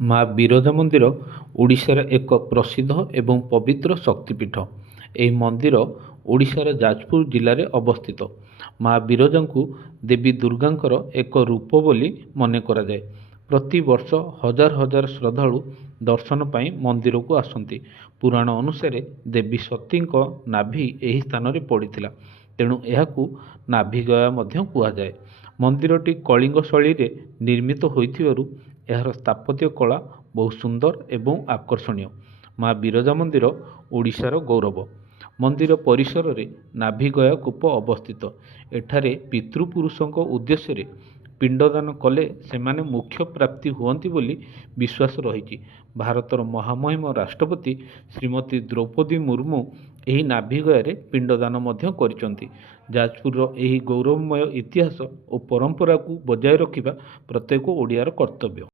ମା ବିରଜା ମନ୍ଦିର ଓଡ଼ିଶାର ଏକ ପ୍ରସିଦ୍ଧ ଏବଂ ପବିତ୍ର ଶକ୍ତିପୀଠ। ଏହି ମନ୍ଦିର ଓଡ଼ିଶାର ଯାଜପୁର ଜିଲ୍ଲାରେ ଅବସ୍ଥିତ। ମା ବିରଜାଙ୍କୁ ଦେବୀ ଦୁର୍ଗାଙ୍କର ଏକ ରୂପ ବୋଲି ମନେ କରାଯାଏ। ପ୍ରତିବର୍ଷ ହଜାର ହଜାର ଶ୍ରଦ୍ଧାଳୁ ଦର୍ଶନ ପାଇଁ ମନ୍ଦିରକୁ ଆସନ୍ତି। ପୁରାଣ ଅନୁସାରେ ଦେବୀ ସତୀଙ୍କ ନାଭି ଏହି ସ୍ଥାନରେ ପଡ଼ିଥିଲା, ତେଣୁ ଏହାକୁ ନାଭିଗୟା ମଧ୍ୟ କୁହାଯାଏ। ମନ୍ଦିରଟି କଳିଙ୍ଗ ଶୈଳୀରେ ନିର୍ମିତ ହୋଇଥିବାରୁ ଏହାର ସ୍ଥାପତ୍ୟ କଳା ବହୁ ସୁନ୍ଦର ଏବଂ ଆକର୍ଷଣୀୟ। ମା ବିରଜା ମନ୍ଦିର ଓଡ଼ିଶାର ଗୌରବ। ମନ୍ଦିର ପରିସରରେ ନାଭିଗୟା କୂପ ଅବସ୍ଥିତ। ଏଠାରେ ପିତୃପୁରୁଷଙ୍କ ଉଦ୍ଦେଶ୍ୟରେ ପିଣ୍ଡଦାନ କଲେ ସେମାନେ ମୋକ୍ଷ ପ୍ରାପ୍ତି ହୁଅନ୍ତି ବୋଲି ବିଶ୍ୱାସ ରହିଛି। ଭାରତର ମହାମହିମ ରାଷ୍ଟ୍ରପତି ଶ୍ରୀମତୀ ଦ୍ରୌପଦୀ ମୁର୍ମୁ ଏହି ନାଭିଗୟାରେ ପିଣ୍ଡଦାନ ମଧ୍ୟ କରିଛନ୍ତି। ଯାଜପୁରର ଏହି ଗୌରବମୟ ଇତିହାସ ଓ ପରମ୍ପରାକୁ ବଜାୟ ରଖିବା ପ୍ରତ୍ୟେକ ଓଡ଼ିଆର କର୍ତ୍ତବ୍ୟ।